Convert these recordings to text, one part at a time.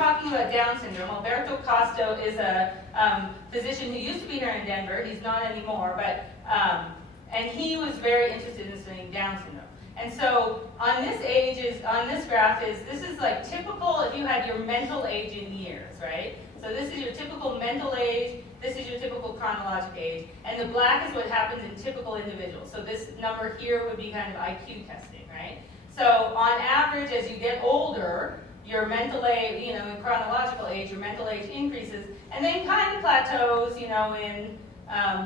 talking about Down syndrome. Alberto Costo is a physician who used to be here in Denver. He's not anymore, but and he was very interested in studying Down syndrome. And so on this graph this is like typical if you had your mental age in years, right? So this is your typical mental age, this is your typical chronologic age, and the black is what happens in typical individuals. So this number here would be kind of IQ testing, right? So on average, as you get older, your mental age, in chronological age, your mental age increases, and then kind of plateaus, in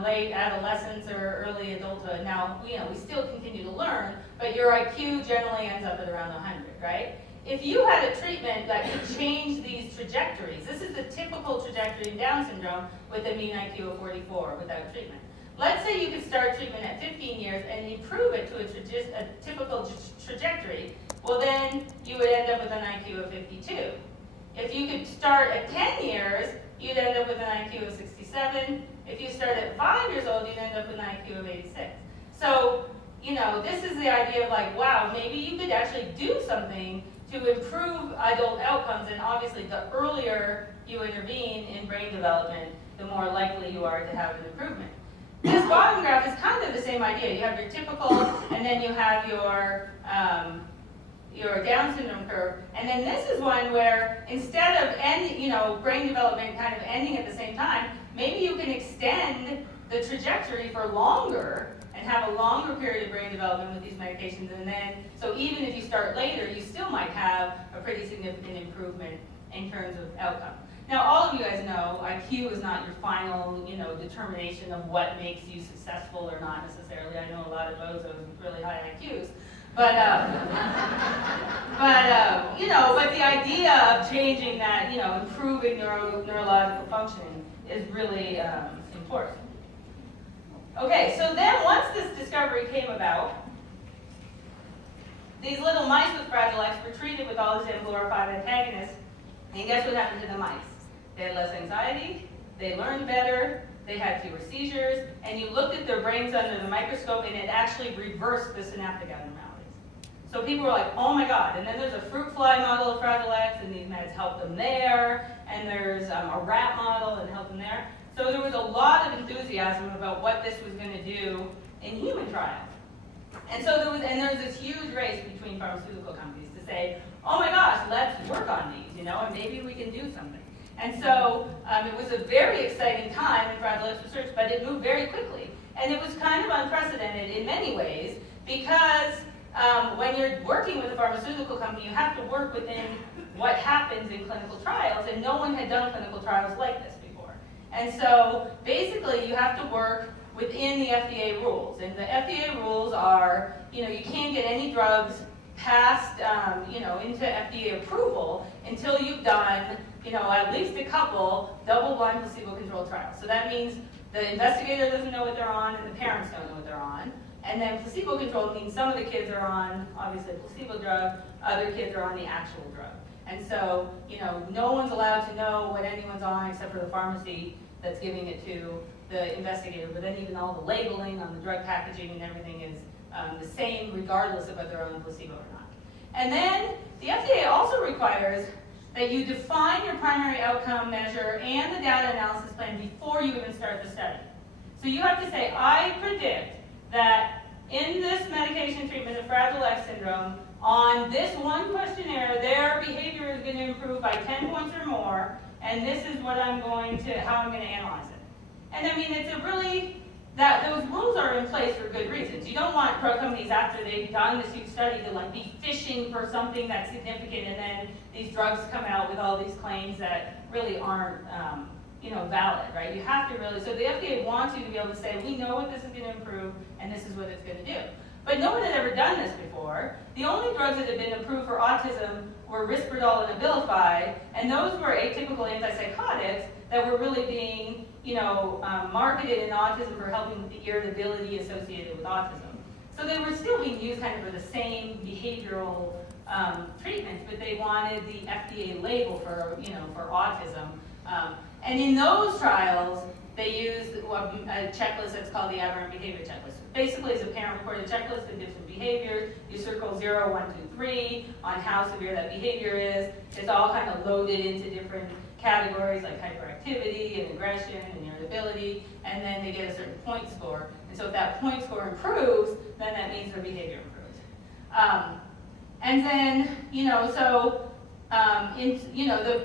late adolescence or early adulthood. Now, we still continue to learn, but your IQ generally ends up at around 100, right? If you had a treatment that could change these trajectories, this is the typical trajectory in Down syndrome with a mean IQ of 44 without treatment. Let's say you could start treatment at 15 years and improve it to a typical trajectory, well then you would end up with an IQ of 52. If you could start at 10 years, you'd end up with an IQ of 67. If you start at 5 years old, you'd end up with an IQ of 86. So, this is the idea of like, wow, maybe you could actually do something to improve adult outcomes, and obviously the earlier you intervene in brain development, the more likely you are to have an improvement. This bottom graph is kind of the same idea. You have your typical, and then you have your Down syndrome curve, and then this is one where instead of brain development kind of ending at the same time, maybe you can extend the trajectory for longer and have a longer period of brain development with these medications, and then, so even if you start later, you still might have a pretty significant improvement in terms of outcome. Now, all of you guys know IQ is not your final, determination of what makes you successful or not necessarily. I know a lot of bozos with really high IQs, but the idea of changing that, improving neurological functioning is really important. Okay, so then once this discovery came about, these little mice with Fragile X were treated with all these mGluR5 antagonists, and guess what happened to the mice? They had less anxiety, they learned better, they had fewer seizures, and you looked at their brains under the microscope and it actually reversed the synaptic abnormalities. So people were like, oh my God, and then there's a fruit fly model of Fragile X, and these meds help them there, and there's a rat model and help them there. So there was a lot of enthusiasm about what this was going to do in human trials. And so there's this huge race between pharmaceutical companies to say, oh my gosh, let's work on these, and maybe we can do something. And so it was a very exciting time in Fragile X research, but it moved very quickly. And it was kind of unprecedented in many ways because when you're working with a pharmaceutical company, you have to work within what happens in clinical trials, and no one had done clinical trials like this before. And so basically you have to work within the FDA rules. And the FDA rules are, you can't get any drugs passed, into FDA approval until you've done, at least a couple double-blind placebo-controlled trials. So that means the investigator doesn't know what they're on and the parents don't know what they're on. And then placebo-controlled means some of the kids are on, obviously, a placebo drug, other kids are on the actual drug. And so, no one's allowed to know what anyone's on except for the pharmacy that's giving it to the investigator. But then even all the labeling on the drug packaging and everything is the same regardless of whether they're on placebo or not. And then the FDA also requires that you define your primary outcome measure and the data analysis plan before you even start the study. So you have to say, I predict that in this medication treatment of Fragile X syndrome, on this one questionnaire, their behavior is going to improve by 10 points or more, and this is what how I'm going to analyze it. And I mean, it's a really, those rules are in place for good reasons. You don't want drug companies after they've done this huge study to be fishing for something that's significant, and then these drugs come out with all these claims that really aren't, valid, right? You have to really, so the FDA wants you to be able to say, we know what this is going to improve, and this is what it's going to do. But no one had ever done this before. The only drugs that had been approved for autism were Risperdal and Abilify, and those were atypical antipsychotics that were really being, marketed in autism for helping with the irritability associated with autism. So they were still being used kind of for the same behavioral treatments, but they wanted the FDA label for, for autism. And in those trials, they use a checklist that's called the aberrant behavior checklist. Basically, it's a parent-reported checklist that gives some behaviors. You circle 0, 1, 2, 3 on how severe that behavior is. It's all kind of loaded into different categories like hyperactivity and aggression and irritability, and then they get a certain point score. And so if that point score improves, then that means their behavior improves. And then,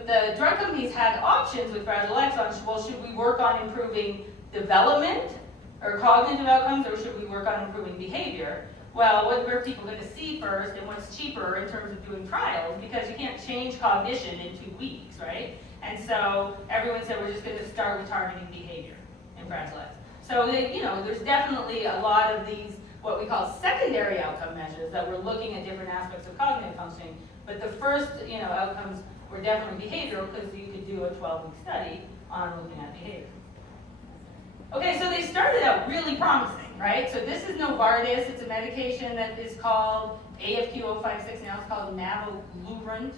the drug companies had options with Fragile X on, well, should we work on improving development or cognitive outcomes, or should we work on improving behavior? Well, what were people going to see first, and what's cheaper in terms of doing trials? Because you can't change cognition in 2 weeks, right? And so everyone said we're just going to start with targeting behavior in Fragile X. So there's definitely a lot of these what we call secondary outcome measures that were looking at different aspects of cognitive functioning. But the first outcomes were definitely behavioral, because you could do a 12-week study on looking at behavior. Okay, so they started out really promising, right? So this is Novartis. It's a medication that is called AFQ-056. Now it's called navaluron.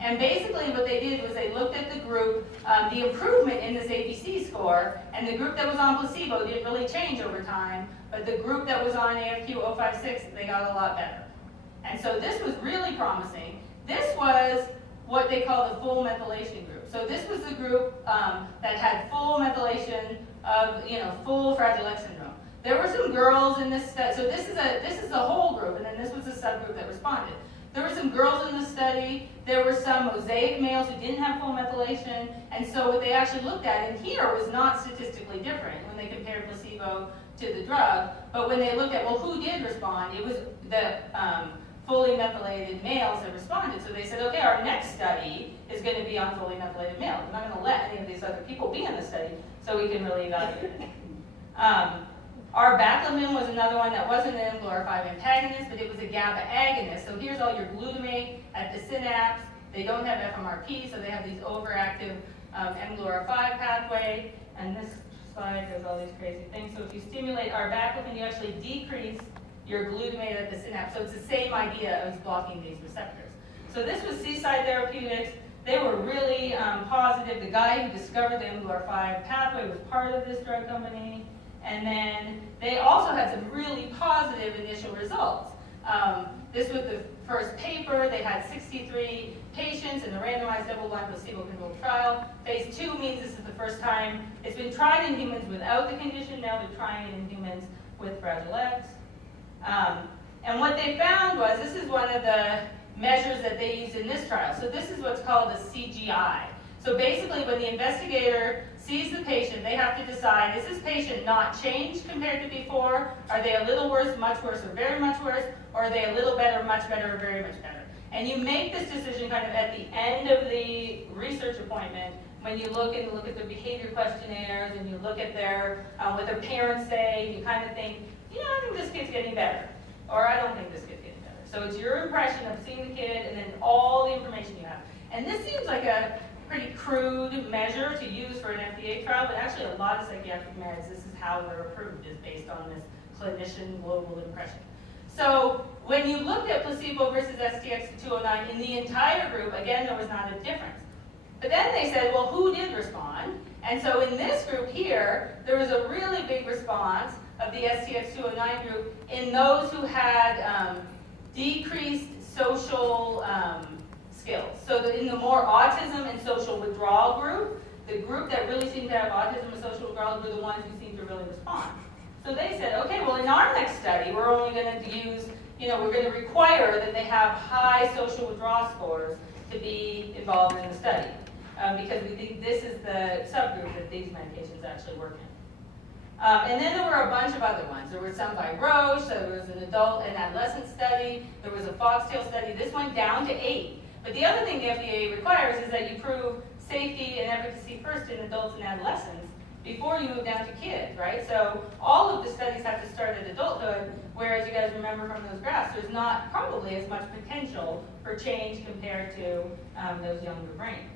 And basically what they did was they looked at the group, the improvement in this ABC score, and the group that was on placebo didn't really change over time, but the group that was on AFQ-056, they got a lot better. And so this was really promising. This was what they call the full methylation group. So this was the group that had full methylation of, full Fragile X syndrome. There were some girls in this study. So this is the whole group, and then this was the subgroup that responded. There were some girls in the study. There were some mosaic males who didn't have full methylation. And so what they actually looked at in here was not statistically different when they compared placebo to the drug. But when they looked at, well, who did respond, it was the fully methylated males that responded. So they said, okay, our next study is going to be on fully methylated males. We're not going to let any of these other people be in the study so we can really evaluate it. Arbaclamine was another one that wasn't an mGluR5 antagonist, but it was a GABA agonist. So here's all your glutamate at the synapse. They don't have FMRP, so they have these overactive mGluR5 pathway. And this slide does all these crazy things. So if you stimulate arbaclamine, you actually decrease your glutamate at the synapse. So it's the same idea as blocking these receptors. So this was Seaside Therapeutics. They were really positive. The guy who discovered the mGluR5 pathway was part of this drug company. And then they also had some really positive initial results. This was the first paper. They had 63 patients in a randomized double-blind placebo-controlled trial. Phase 2 means this is the first time it's been tried in humans without the condition. Now they're trying it in humans with Fragile X. And what they found was, this is one of the measures that they used in this trial. So this is what's called a CGI. So basically, when the investigator sees the patient, they have to decide, is this patient not changed compared to before? Are they a little worse, much worse, or very much worse? Or are they a little better, much better, or very much better? And you make this decision kind of at the end of the research appointment, when you look at their behavior questionnaires, and you look at their what their parents say, you kind of think, I think this kid's getting better, or I don't think this kid's getting better. So it's your impression of seeing the kid, and then all the information you have. And this seems like a pretty crude measure to use for an FDA trial, but actually a lot of psychiatric meds, this is how they're approved, is based on this clinician global impression. So when you looked at placebo versus STX-209 in the entire group, again, there was not a difference. But then they said, well, who did respond? And so in this group here, there was a really big response of the STX-209 group in those who had decreased social skills. So that in the more autism and social withdrawal group, the group that really seemed to have autism and social withdrawal were the ones who seemed to really respond. So they said, okay, well, in our next study, we're only going to use, we're going to require that they have high social withdrawal scores to be involved in the study, because we think this is the subgroup that these medications actually work in. And then there were a bunch of other ones. There were some by Roche, so there was an adult and adolescent study, there was a foxtail study. This went down to 8. But the other thing the FDA requires is that you prove safety and efficacy first in adults and adolescents before you move down to kids, right? So all of the studies have to start at adulthood, whereas you guys remember from those graphs, there's not probably as much potential for change compared to those younger brains.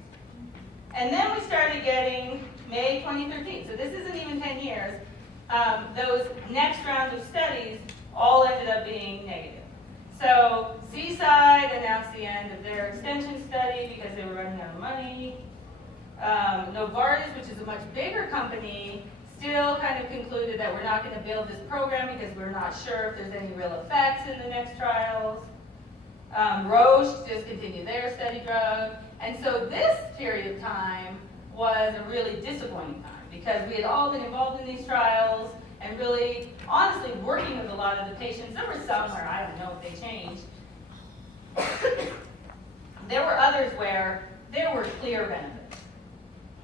And then we started getting May 2013, so this isn't even 10 years. Those next rounds of studies all ended up being negative. So Seaside announced the end of their extension study because they were running out of money. Novartis, which is a much bigger company, still kind of concluded that we're not going to build this program because we're not sure if there's any real effects in the next trials. Roche discontinued their study drug. And so this period of time was a really disappointing time because we had all been involved in these trials and really, honestly, working with a lot of the patients. There were some where I don't know if they changed. There were others where there were clear benefits.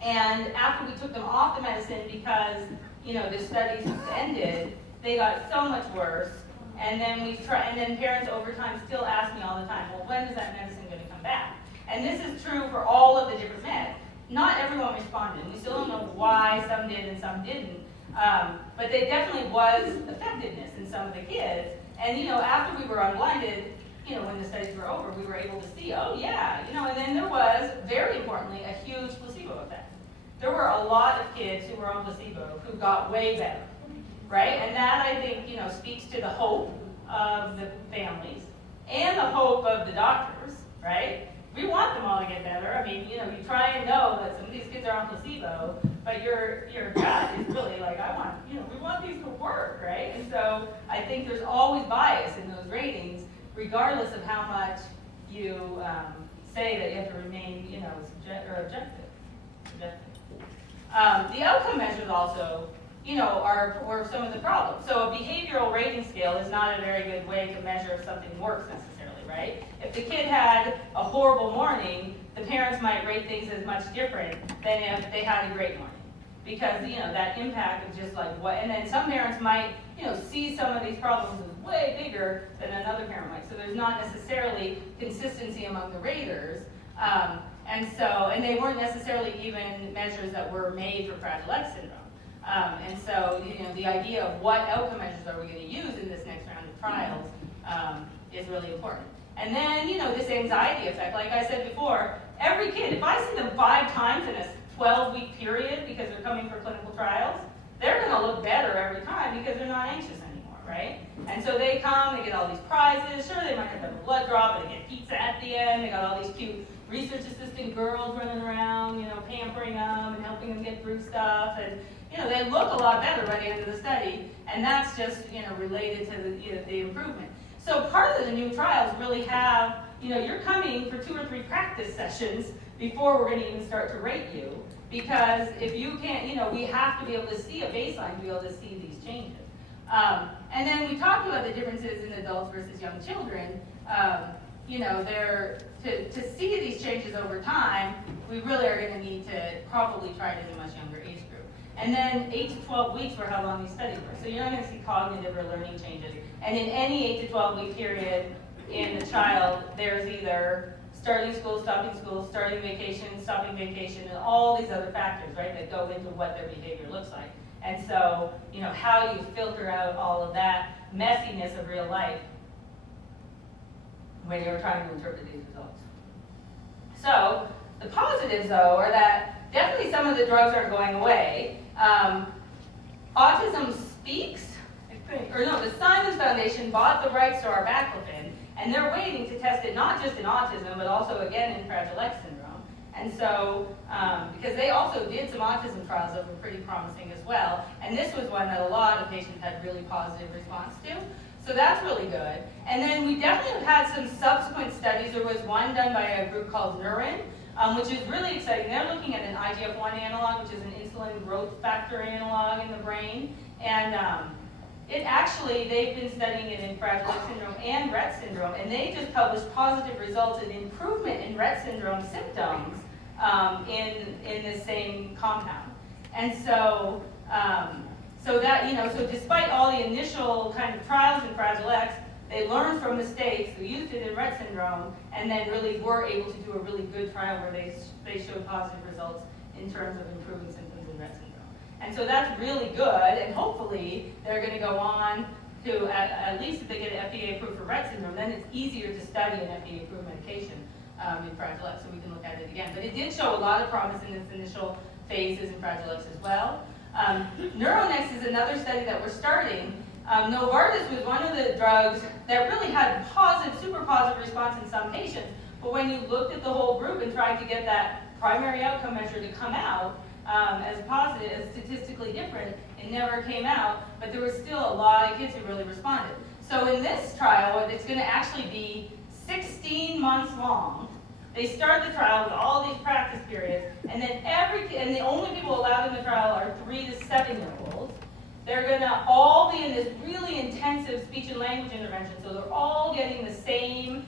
And after we took them off the medicine because, the studies ended, they got so much worse. And then parents over time still ask me all the time, well, when is that medicine going to come back? And this is true for all of the different meds. Not everyone responded. We still don't know why some did and some didn't. But there definitely was effectiveness in some of the kids. And, after we were unblinded, when the studies were over, we were able to see, oh yeah, and then there was, very importantly, a huge placebo effect. There were a lot of kids who were on placebo who got way better, right? And that, I think, speaks to the hope of the families and the hope of the doctors, right? We want them all to get better. I mean, you try and know that some of these kids are on placebo, but your gut is really like, we want these to work, right? And so I think there's always bias in those ratings, regardless of how much you say that you have to remain, objective. The outcome measures also, are some of the problems. So a behavioral rating scale is not a very good way to measure if something works necessarily, right? If the kid had a horrible morning, the parents might rate things as much different than if they had a great morning. Because, that impact of just like what, and then some parents might, see some of these problems as way bigger than another parent might. So there's not necessarily consistency among the raters. And they weren't necessarily even measures that were made for Fragile X syndrome. And so, the idea of what outcome measures are we going to use in this next round of trials is really important. And then, this anxiety effect, like I said before, every kid, if I see them 5 times in a 12-week period because they're coming for clinical trials, they're going to look better every time because they're not anxious anymore, right? And so they come, they get all these prizes. Sure, they might have a blood draw, but they get pizza at the end. They got all these cute research assistant girls running around, pampering them and helping them get through stuff. And, they look a lot better by the end of the study. And that's just, related to the improvement. So part of the new trials really have, you're coming for 2 or 3 practice sessions before we're going to even start to rate you. Because if you can't, we have to be able to see a baseline to be able to see these changes. And then we talked about the differences in adults versus young children. To see these changes over time, we really are going to need to probably try it in a much younger age group. And then 8 to 12 weeks were how long these studies were. So you're not going to see cognitive or learning changes. And in any 8 to 12 week period in the child, there's either starting school, starting vacation, stopping vacation, and all these other factors, right, that go into what their behavior looks like. And so, how you filter out all of that messiness of real life when you're trying to interpret these results. So, the positives, though, are that definitely some of the drugs are going away. Autism Speaks, the Simons Foundation bought the rights to our baclofen, and they're waiting to test it not just in autism, but also, again, in Fragile X syndrome. And so, because they also did some autism trials that were pretty promising as well, and this was one that a lot of patients had really positive response to. So that's really good. And then we definitely have had some subsequent studies. There was one done by a group called Neuron, which is really exciting. They're looking at an IGF-1 analog, which is an insulin growth factor analog in the brain. And they've been studying it in Fragile X syndrome and Rett syndrome, and they just published positive results in improvement in Rett syndrome symptoms in the same compound. And so, so despite all the initial kind of trials in Fragile X, they learned from mistakes, we used it in Rett syndrome, and then really were able to do a really good trial where they showed positive results in terms of improving symptoms in Rett syndrome. And so that's really good, and hopefully they're going to go on to, at least if they get an FDA approved for Rett syndrome, then it's easier to study an FDA approved medication in Fragile X, so we can look at it again. But it did show a lot of promise in its initial phases in Fragile X as well. Neuronext is another study that we're starting. Novartis was one of the drugs that really had positive, super positive response in some patients, but when you looked at the whole group and tried to get that primary outcome measure to come out as positive, as statistically different. It never came out, but there was still a lot of kids who really responded. So in this trial, it's going to actually be 16 months long. They start the trial with all these practice periods, and then and the only people allowed in the trial are 3 to 7-year-olds. They're going to all be in this really intensive speech and language intervention, so they're all getting the same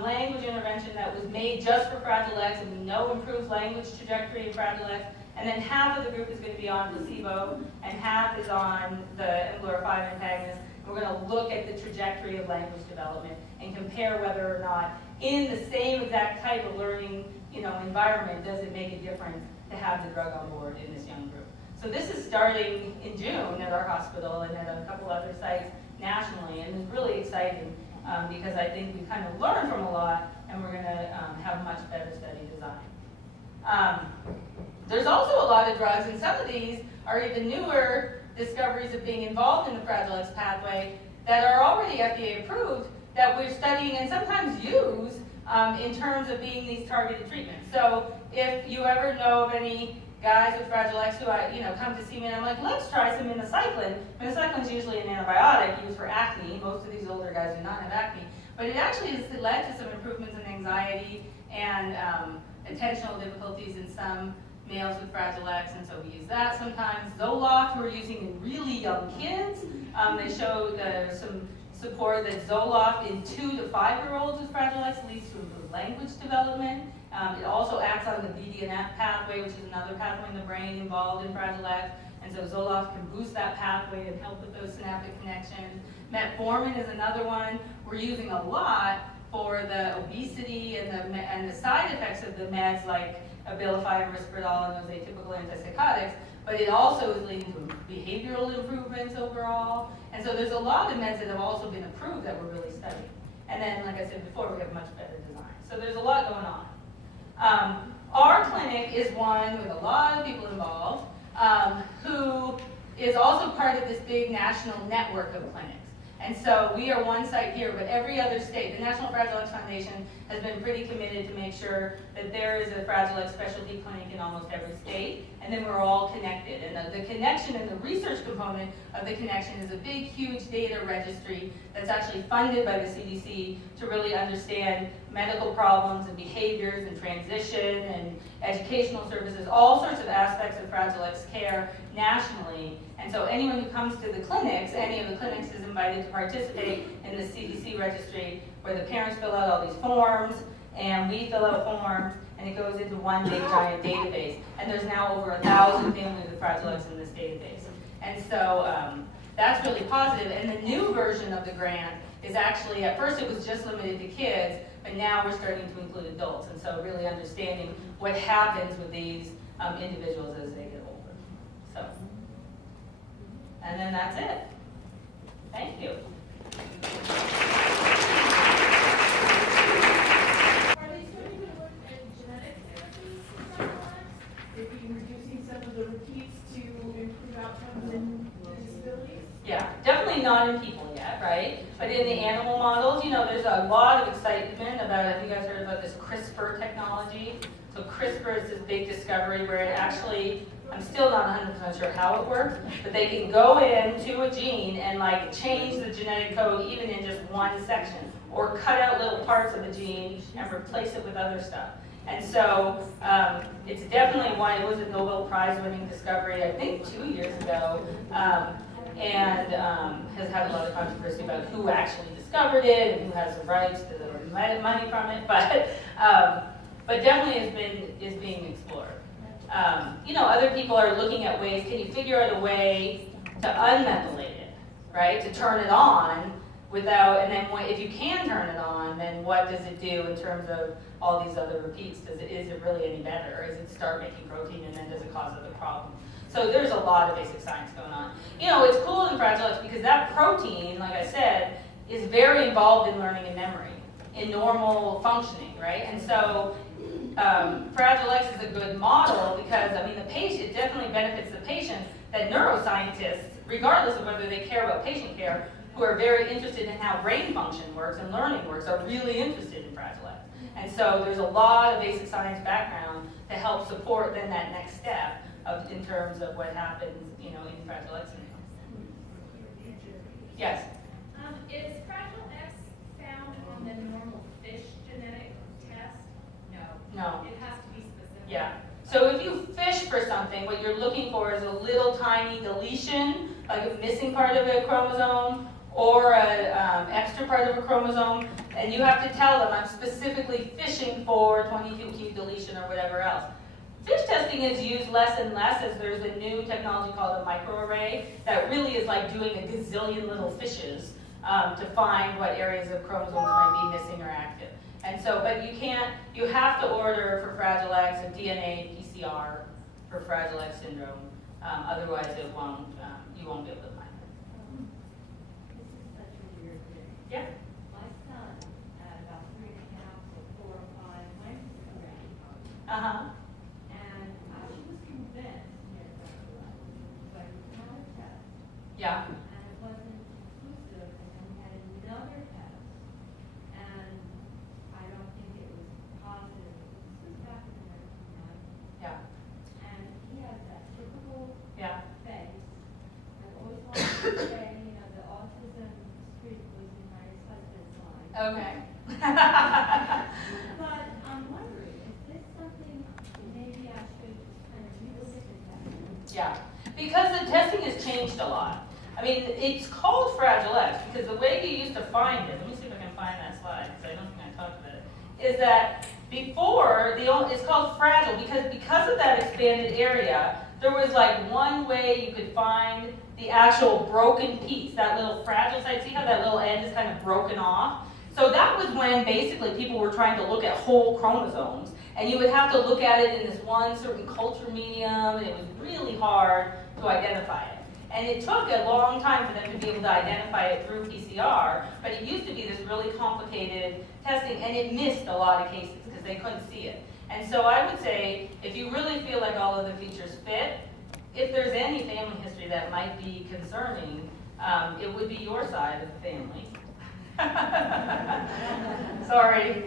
language intervention that was made just for Fragile X, and we know improves language trajectory in Fragile X. And then half of the group is going to be on placebo, and half is on the mGluR5 antagonist. We're going to look at the trajectory of language development and compare whether or not, in the same exact type of learning, environment, does it make a difference to have the drug on board in this young group. So this is starting in June at our hospital and at a couple other sites nationally, and it's really exciting because I think we kind of learned from a lot, and we're going to have much better study design. There's also a lot of drugs, and some of these are even newer discoveries of being involved in the Fragile X pathway that are already FDA approved that we're studying and sometimes use in terms of being these targeted treatments. So if you ever know of any guys with Fragile X who come to see me and I'm like, let's try some minocycline. Minocycline is usually an antibiotic used for acne. Most of these older guys do not have acne. But it actually has led to some improvements in anxiety and attentional difficulties in some males with Fragile X, and so we use that sometimes. Zoloft, we're using in really young kids. They showed some support that Zoloft in 2 to 5-year-olds with Fragile X leads to improved language development. It also acts on the BDNF pathway, which is another pathway in the brain involved in Fragile X, and so Zoloft can boost that pathway and help with those synaptic connections. Metformin is another one we're using a lot for the obesity and the side effects of the meds like Abilify and Risperdal and those atypical antipsychotics, but it also is leading to behavioral improvements overall. And so there's a lot of meds that have also been approved that we're really studying. And then, like I said before, we have much better design. So there's a lot going on. Our clinic is one with a lot of people involved who is also part of this big national network of clinics. And so we are one site here, but every other state, the National Fragile X Foundation has been pretty committed to make sure that there is a Fragile X specialty clinic in almost every state, and then we're all connected. And the connection and the research component of the connection is a big, huge data registry that's actually funded by the CDC to really understand medical problems and behaviors and transition and educational services, all sorts of aspects of Fragile X care nationally. And so anyone who comes to the clinics, any of the clinics is invited to participate in the CDC registry where the parents fill out all these forms and we fill out forms and it goes into one big giant database. And there's now over 1,000 families with Fragile X in this database. And so that's really positive. And the new version of the grant is actually, at first it was just limited to kids, but now we're starting to include adults. And so really understanding what happens with these individuals as they get older. So. And then that's it. Thank you. Are they starting to look at genetic therapies for Fragile X? Maybe reducing some of the repeats to improve outcomes in disabilities? Yeah, definitely not in people yet, right? But in the animal models, there's a lot of excitement about it. Have you guys heard about this CRISPR technology? So CRISPR is this big discovery where it actually, I'm still not 100% sure how it works, but they can go into a gene and change the genetic code even in just one section, or cut out little parts of the gene and replace it with other stuff. And so it's definitely one, it was a Nobel Prize winning discovery, I think 2 years ago, and has had a lot of controversy about who actually discovered it and who has the rights to the money from it, but definitely is being explored. Other people are looking at ways, can you figure out a way to unmethylate it, right? To turn it on without, and then if you can turn it on, then what does it do in terms of all these other repeats? Is it really any better? Or does it start making protein and then does it cause other problems? So there's a lot of basic science going on. It's cool in Fragile X because that protein, like I said, is very involved in learning and memory, in normal functioning, right? And so Fragile X is a good model because, it definitely benefits the patient that neuroscientists, regardless of whether they care about patient care, who are very interested in how brain function works and learning works, are really interested in Fragile X. And so there's a lot of basic science background to help support then that next step in terms of what happens, in Fragile X syndrome. Yes? Is Fragile X found on the normal fish genetic test? No. No. It has to be specific. Yeah. So if you fish for something, what you're looking for is a little tiny deletion, like a missing part of a chromosome, or an extra part of a chromosome, and you have to tell them, I'm specifically fishing for 22q deletion or whatever else. Fish testing is used less and less as there's a new technology called a microarray that really is like doing a gazillion little fishes to find what areas of chromosomes might be missing or active. And so, but you have to order for Fragile X a DNA PCR for Fragile X syndrome. Otherwise you won't be able to find it. This is such a weird thing. Yeah. My son, at about 3.5 or 4 or 5, went to the radiology. Uh-huh. And I was convinced he had Fragile X. So I did another test. Yeah. And it wasn't conclusive. And then we had another test. And I don't think it was positive. This was back in the 1990s. Yeah. And he has that typical Yeah. face. I've always wanted to say, the autism streak was in my husband's line. Okay. But I'm wondering, is this something maybe I should kind of revisit the test? Yeah. Because the testing has changed a lot. I mean, it's called Fragile X because the way you used to find it, let me see if I can find that slide because I don't think I talked about it, is that before, it's called Fragile because of that expanded area, there was like one way you could find the actual broken piece, that little fragile site. See how that little end is kind of broken off? So that was when basically people were trying to look at whole chromosomes, and you would have to look at it in this one certain culture medium, and it was really hard to identify it. And it took a long time for them to be able to identify it through PCR, but it used to be this really complicated testing, and it missed a lot of cases because they couldn't see it. And so I would say, if you really feel like all of the features fit, if there's any family history that might be concerning, it would be your side of the family. Sorry.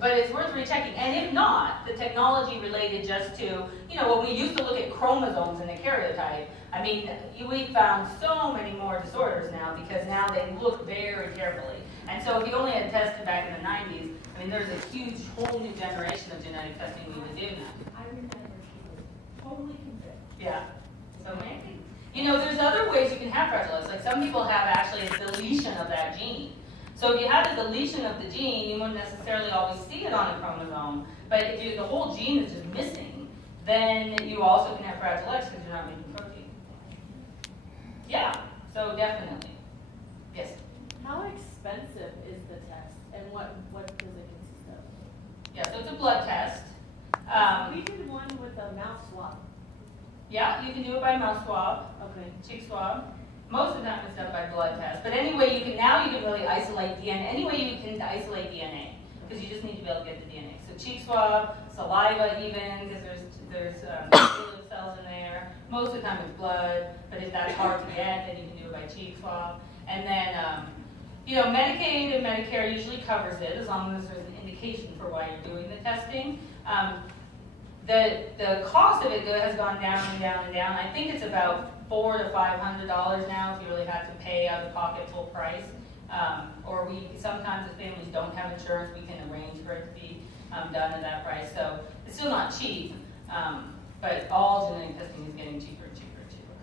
But it's worth rechecking. And if not, the technology related just to, when we used to look at chromosomes and the karyotype, I mean, we found so many more disorders now because now they look very carefully. And so if you only had tested back in the 90s, I mean, there's a huge whole new generation of genetic testing we would do now. I remember she was totally convinced. Yeah. So maybe. There's other ways you can have Fragile X. Like some people have actually a deletion of that gene. So if you had a deletion of the gene, you wouldn't necessarily always see it on a chromosome. But if the whole gene is just missing, then you also can have Fragile X because you're not making protein. Yeah. So definitely. Yes. How expensive is the test, and what does it consist of? Yeah. So it's a blood test. We did one with a mouth swab. Yeah, you can do it by mouth swab, Okay. cheek swab. Most of the time it's done by blood test. But anyway, you can really isolate DNA. Any way you can isolate DNA, because you just need to be able to get the DNA. So cheek swab, saliva even, because there's cells in there. Most of the time it's blood, but if that's hard to get, then you can do it by cheek swab. And then, Medicaid and Medicare usually covers it as long as there's an indication for why you're doing the testing. The cost of it has gone down and down and down. I think it's about $400 to $500 now if you really have to pay out of pocket full price. Or sometimes if families don't have insurance, we can arrange for it to be done at that price. So it's still not cheap, but all genetic testing is getting cheaper and cheaper and cheaper.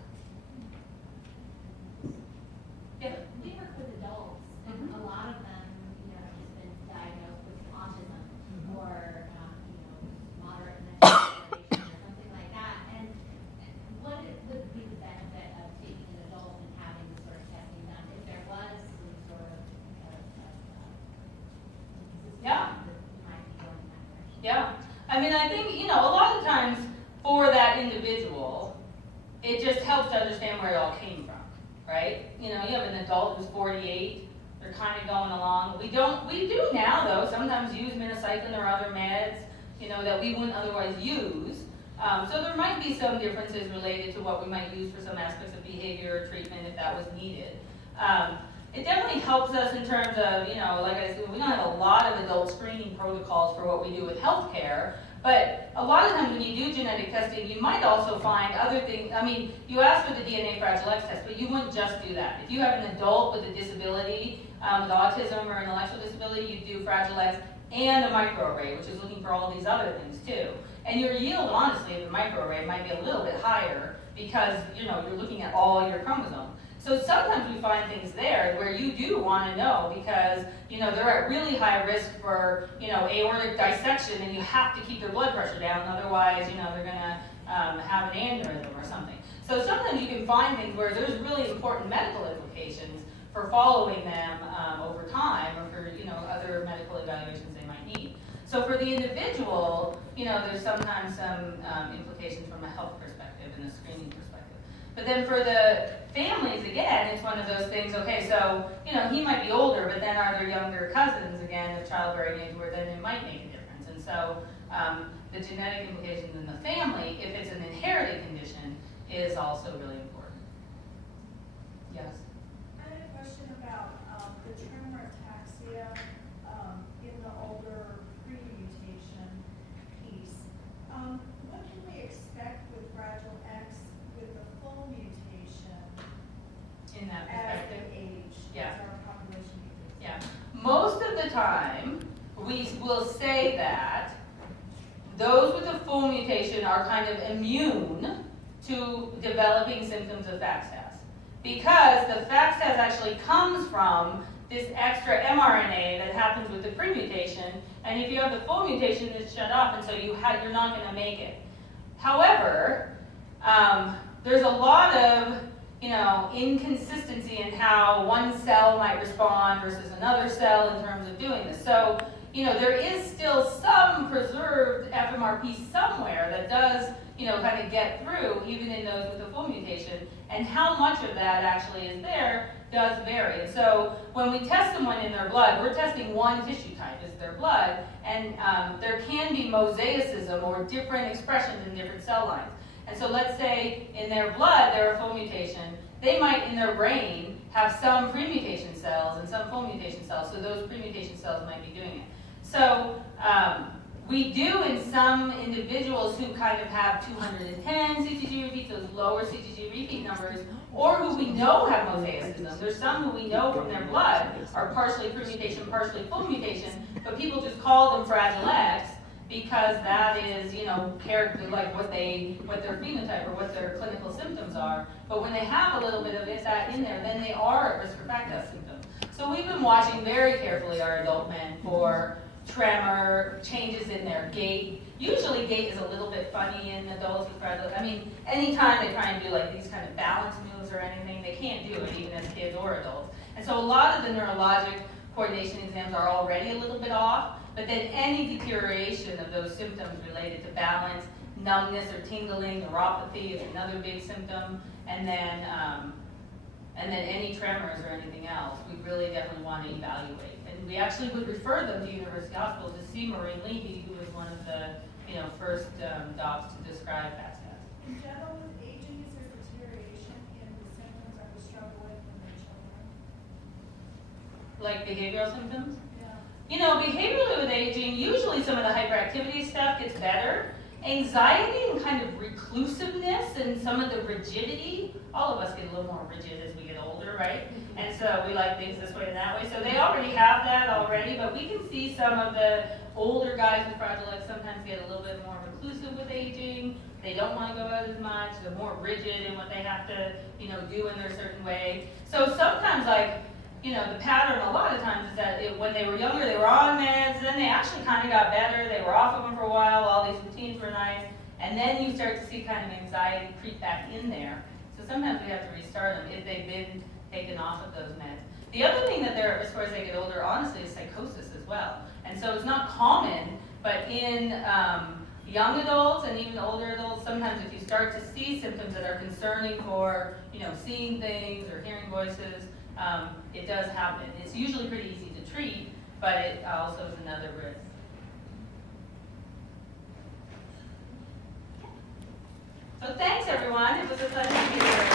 Yeah. We work with adults, and a lot of them, have just been diagnosed with autism or, moderate mental retardation or something like that. And what would be the benefit of taking an adult and having this sort of testing done if there was some sort of Yeah. that might be going in that direction? Yeah. I mean, I think, a lot of times for that individual, it just helps to understand where it all came from, right? You have an adult who's 48, they're kind of going along. We do now, though, sometimes use minocycline or other meds, that we wouldn't otherwise use. So there might be some differences related to what we might use for some aspects of behavior or treatment if that was needed. it definitely helps us in terms of, like I said, we don't have a lot of adult screening protocols for what we do with healthcare, but a lot of times when you do genetic testing, you might also find other things. I mean, you ask for the DNA Fragile X test, but you wouldn't just do that. If you have an adult with a disability, with autism or an intellectual disability, you do Fragile X and a microarray, which is looking for all these other things too. And your yield, honestly, of the microarray might be a little bit higher because, you're looking at all your chromosomes. So sometimes we find things there where you do want to know because, they're at really high risk for, aortic dissection and you have to keep their blood pressure down, otherwise, they're going to have an aneurysm or something. So sometimes you can find things where there's really important medical implications for following them over time or for, other medical evaluations they might need. So for the individual, there's sometimes some implications from a health perspective and a screening perspective. But then for the families, again, it's one of those things, okay, so, he might be older, but then are there younger cousins, again, of childbearing age, where then it might make a difference. And so the genetic implications in the family, if it's an inherited condition, is also really important. Yes? I had a question about the tremor ataxia in the older pre-mutation piece. What can we expect with Fragile X with the full mutation In that as perspective. they age, Yeah. as our population ages? Yeah. Most of the time, we will say that those with a full mutation are kind of immune to developing symptoms of FAXTAS. Because the FAXTAS actually comes from this extra mRNA that happens with the pre-mutation, and if you have the full mutation, it's shut off, and so you're not going to make it. However, there's a lot of inconsistency in how one cell might respond versus another cell in terms of doing this. So, there is still some preserved FMRP somewhere that does, kind of get through, even in those with the full mutation. And how much of that actually is there does vary. And so when we test someone in their blood, we're testing one tissue type, is their blood, and there can be mosaicism or different expressions in different cell lines. And so let's say in their blood they're a full mutation, they might in their brain have some pre-mutation cells and some full mutation cells, so those pre-mutation cells might be doing it. So we do in some individuals who kind of have 210 CTG repeats, those lower CTG repeat numbers, or who we know have mosaicism. There's some who we know from their blood are partially pre-mutation, partially full mutation, but people just call them Fragile X because that is, character like what their phenotype or what their clinical symptoms are. But when they have a little bit of that in there, then they are at risk for FACTAS symptoms. So we've been watching very carefully our adult men for tremor, changes in their gait. Usually gait is a little bit funny in adults with Fragile. I mean, anytime they try and do like these kind of balance moves or anything, they can't do it even as kids or adults. And so a lot of the neurologic coordination exams are already a little bit off, but then any deterioration of those symptoms related to balance, numbness or tingling, neuropathy is another big symptom, and then any tremors or anything else, we really definitely want to evaluate. And we actually would refer them to University Hospital to see Maureen Levy, who was one of the first docs to describe FACTAS. In general, with aging, is there deterioration in the symptoms that we struggle with when they're children? Like behavioral symptoms? Yeah. Behaviorally with aging, usually some of the hyperactivity stuff gets better. Anxiety and kind of reclusiveness and some of the rigidity, all of us get a little more rigid as we get older, right? And so we like things this way and that way. So they already have that already, but we can see some of the older guys with Fragile X sometimes get a little bit more reclusive with aging. They don't want to go out as much. They're more rigid in what they have to, do in their certain way. So sometimes the pattern a lot of times is that when they were younger, they were on meds, then they actually kind of got better, they were off of them for a while, all these routines were nice, and then you start to see kind of anxiety creep back in there. So sometimes we have to restart them if they've been taken off of those meds. The other thing that they're at risk for as they get older, honestly, is psychosis as well. And so it's not common, but in young adults and even older adults, sometimes if you start to see symptoms that are concerning for, seeing things or hearing voices, it does happen. It's usually pretty easy to treat, but it also is another risk. So thanks everyone. It was a pleasure to be here.